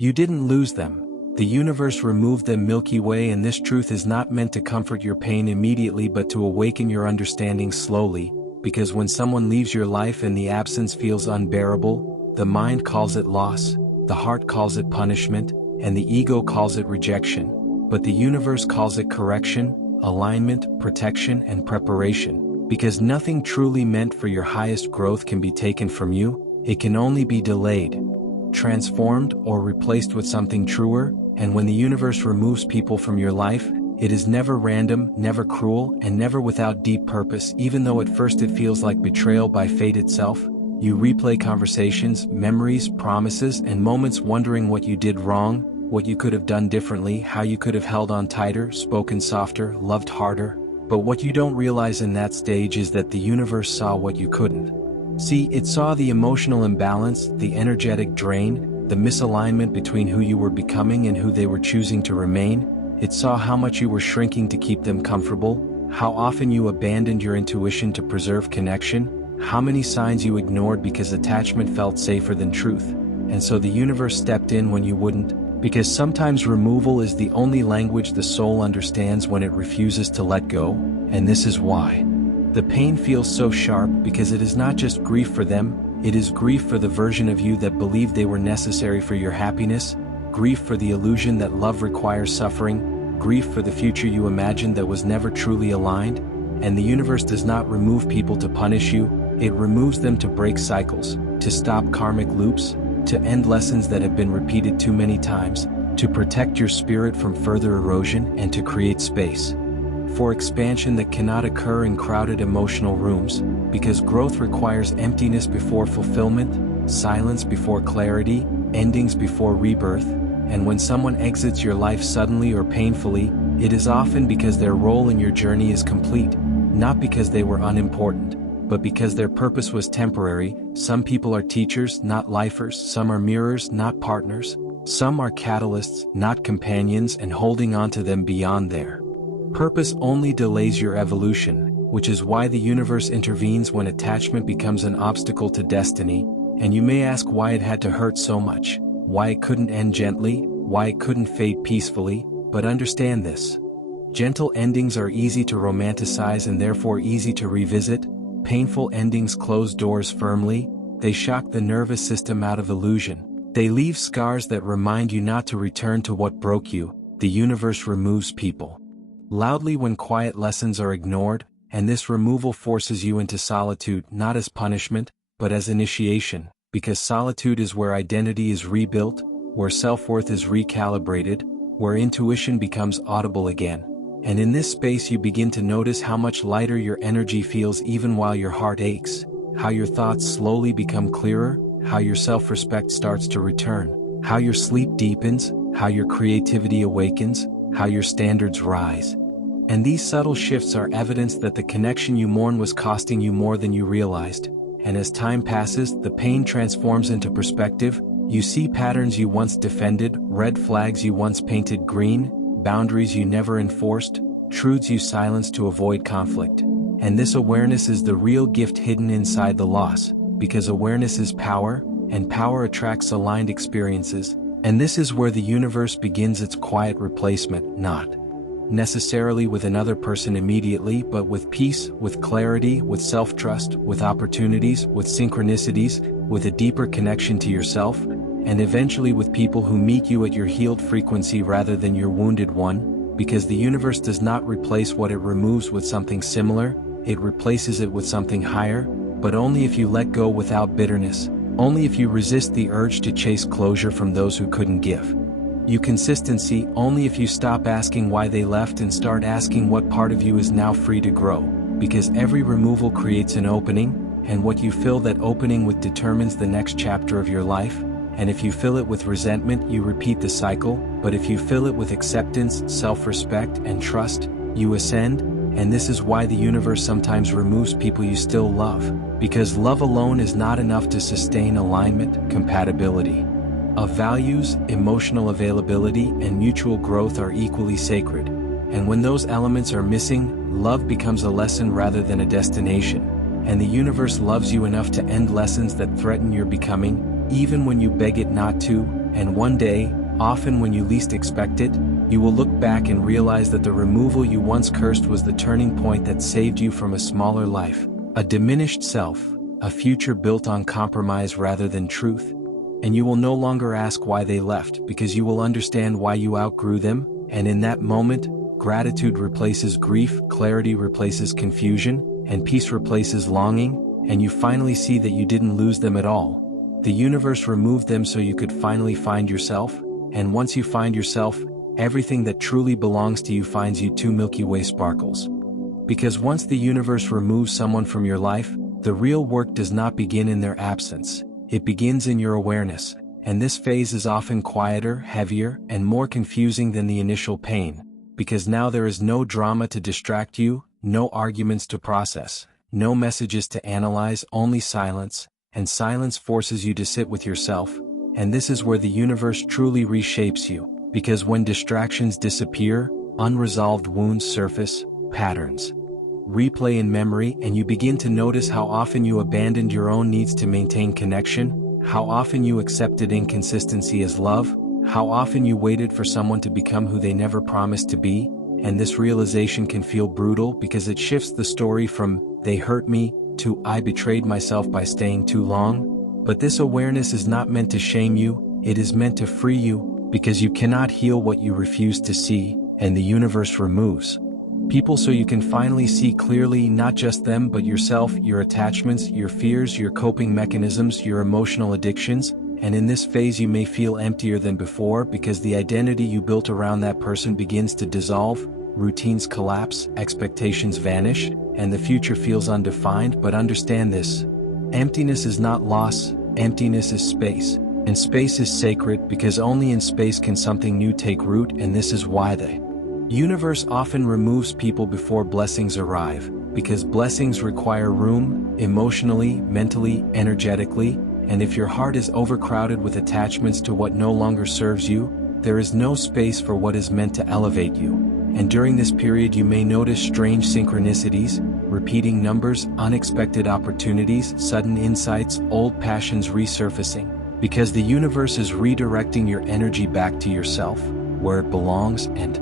You didn't lose them. The universe removed them Milky Way, and this truth is not meant to comfort your pain immediately but to awaken your understanding slowly, because when someone leaves your life and the absence feels unbearable, the mind calls it loss, the heart calls it punishment, and the ego calls it rejection. But the universe calls it correction, alignment, protection, and preparation, because nothing truly meant for your highest growth can be taken from you. It can only be delayed, transformed, or replaced with something truer. And when the universe removes people from your life, it is never random, never cruel, and never without deep purpose. Even though at first it feels like betrayal by fate itself, you replay conversations, memories, promises, and moments wondering what you did wrong, what you could have done differently, how you could have held on tighter, spoken softer, loved harder. But what you don't realize in that stage is that the universe saw what you couldn't. See, it saw the emotional imbalance, the energetic drain, the misalignment between who you were becoming and who they were choosing to remain. It saw how much you were shrinking to keep them comfortable, how often you abandoned your intuition to preserve connection, how many signs you ignored because attachment felt safer than truth. And so the universe stepped in when you wouldn't, because sometimes removal is the only language the soul understands when it refuses to let go, and this is why. The pain feels so sharp because it is not just grief for them, it is grief for the version of you that believed they were necessary for your happiness, grief for the illusion that love requires suffering, grief for the future you imagined that was never truly aligned. And the universe does not remove people to punish you, it removes them to break cycles, to stop karmic loops, to end lessons that have been repeated too many times, to protect your spirit from further erosion, and to create space for expansion that cannot occur in crowded emotional rooms, because growth requires emptiness before fulfillment, silence before clarity, endings before rebirth. And when someone exits your life suddenly or painfully, it is often because their role in your journey is complete, not because they were unimportant, but because their purpose was temporary. Some people are teachers, not lifers. Some are mirrors, not partners. Some are catalysts, not companions, and holding on to them beyond their purpose only delays your evolution, which is why the universe intervenes when attachment becomes an obstacle to destiny. And you may ask why it had to hurt so much, why it couldn't end gently, why it couldn't fade peacefully. But understand this. Gentle endings are easy to romanticize and therefore easy to revisit. Painful endings close doors firmly. They shock the nervous system out of illusion. They leave scars that remind you not to return to what broke you. The universe removes people loudly when quiet lessons are ignored, and this removal forces you into solitude not as punishment, but as initiation, because solitude is where identity is rebuilt, where self-worth is recalibrated, where intuition becomes audible again. And in this space you begin to notice how much lighter your energy feels even while your heart aches, how your thoughts slowly become clearer, how your self-respect starts to return, how your sleep deepens, how your creativity awakens, how your standards rise. And these subtle shifts are evidence that the connection you mourn was costing you more than you realized. And as time passes, the pain transforms into perspective. You see patterns you once defended, red flags you once painted green, boundaries you never enforced, truths you silenced to avoid conflict. And this awareness is the real gift hidden inside the loss, because awareness is power, and power attracts aligned experiences. And this is where the universe begins its quiet replacement, not necessarily with another person immediately, but with peace, with clarity, with self-trust, with opportunities, with synchronicities, with a deeper connection to yourself, and eventually with people who meet you at your healed frequency rather than your wounded one, because the universe does not replace what it removes with something similar, it replaces it with something higher, but only if you let go without bitterness, only if you resist the urge to chase closure from those who couldn't give you consistency, only if you stop asking why they left and start asking what part of you is now free to grow, because every removal creates an opening, and what you fill that opening with determines the next chapter of your life. And if you fill it with resentment, you repeat the cycle, but if you fill it with acceptance, self-respect, and trust, you ascend. And this is why the universe sometimes removes people you still love, because love alone is not enough to sustain alignment, compatibility of values, emotional availability, and mutual growth are equally sacred. And when those elements are missing, love becomes a lesson rather than a destination. And the universe loves you enough to end lessons that threaten your becoming, even when you beg it not to, And one day, often when you least expect it, you will look back and realize that the removal you once cursed was the turning point that saved you from a smaller life, a diminished self, a future built on compromise rather than truth. And you will no longer ask why they left, because you will understand why you outgrew them, and in that moment, gratitude replaces grief, clarity replaces confusion, and peace replaces longing, and you finally see that you didn't lose them at all. The universe removed them so you could finally find yourself, and once you find yourself, everything that truly belongs to you finds you too. Milky Way sparkles. Because once the universe removes someone from your life, the real work does not begin in their absence. It begins in your awareness, and this phase is often quieter, heavier, and more confusing than the initial pain, because now there is no drama to distract you, no arguments to process, no messages to analyze, only silence, and silence forces you to sit with yourself, and this is where the universe truly reshapes you, because when distractions disappear, unresolved wounds surface, patterns replay in memory, and you begin to notice how often you abandoned your own needs to maintain connection, how often you accepted inconsistency as love, how often you waited for someone to become who they never promised to be, and this realization can feel brutal because it shifts the story from, "they hurt me," to, "I betrayed myself by staying too long." But this awareness is not meant to shame you, it is meant to free you, because you cannot heal what you refuse to see, and the universe removes people so you can finally see clearly not just them but yourself, your attachments, your fears, your coping mechanisms, your emotional addictions, and in this phase you may feel emptier than before because the identity you built around that person begins to dissolve, routines collapse, expectations vanish, and the future feels undefined. But understand this: emptiness is not loss, emptiness is space, and space is sacred because only in space can something new take root, and this is why the universe often removes people before blessings arrive, because blessings require room, emotionally, mentally, energetically, and if your heart is overcrowded with attachments to what no longer serves you, there is no space for what is meant to elevate you. And during this period you may notice strange synchronicities, repeating numbers, unexpected opportunities, sudden insights, old passions resurfacing, because the universe is redirecting your energy back to yourself, where it belongs. And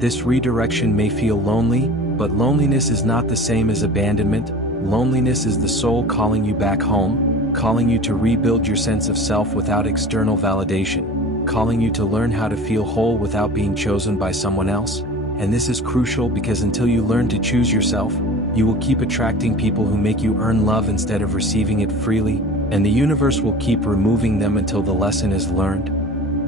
this redirection may feel lonely, but loneliness is not the same as abandonment. Loneliness is the soul calling you back home, calling you to rebuild your sense of self without external validation, calling you to learn how to feel whole without being chosen by someone else. And this is crucial because until you learn to choose yourself, you will keep attracting people who make you earn love instead of receiving it freely, and the universe will keep removing them until the lesson is learned.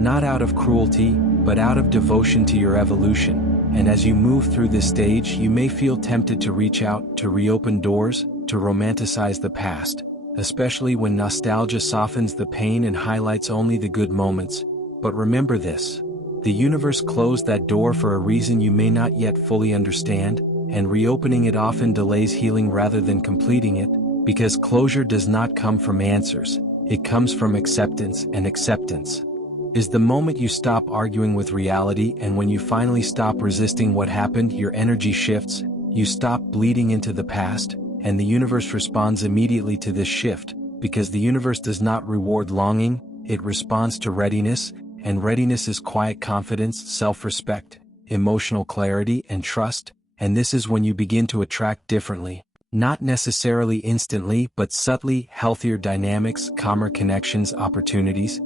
Not out of cruelty, but out of devotion to your evolution. And as you move through this stage, you may feel tempted to reach out, to reopen doors, to romanticize the past, especially when nostalgia softens the pain and highlights only the good moments. But remember this: the universe closed that door for a reason you may not yet fully understand, and reopening it often delays healing rather than completing it, because closure does not come from answers, it comes from acceptance, and acceptance is the moment you stop arguing with reality, and when you finally stop resisting what happened, your energy shifts, you stop bleeding into the past, and the universe responds immediately to this shift, because the universe does not reward longing, it responds to readiness, and readiness is quiet confidence, self-respect, emotional clarity, and trust, and this is when you begin to attract differently. Not necessarily instantly, but subtly, healthier dynamics, calmer connections, opportunities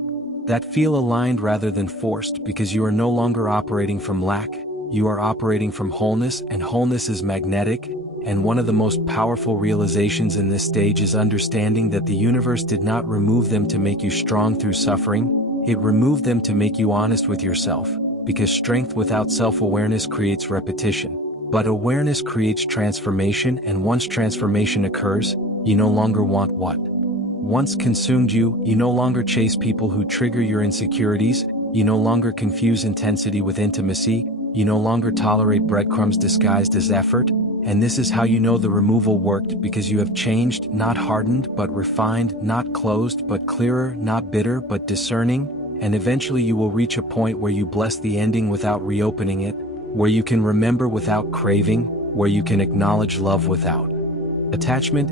that feel aligned rather than forced, because you are no longer operating from lack, you are operating from wholeness, and wholeness is magnetic. And one of the most powerful realizations in this stage is understanding that the universe did not remove them to make you strong through suffering, it removed them to make you honest with yourself, because strength without self-awareness creates repetition. But awareness creates transformation, and once transformation occurs, you no longer want what once consumed you, you no longer chase people who trigger your insecurities, you no longer confuse intensity with intimacy, you no longer tolerate breadcrumbs disguised as effort, and this is how you know the removal worked, because you have changed, not hardened but refined, not closed but clearer, not bitter but discerning, and eventually you will reach a point where you bless the ending without reopening it, where you can remember without craving, where you can acknowledge love without attachment.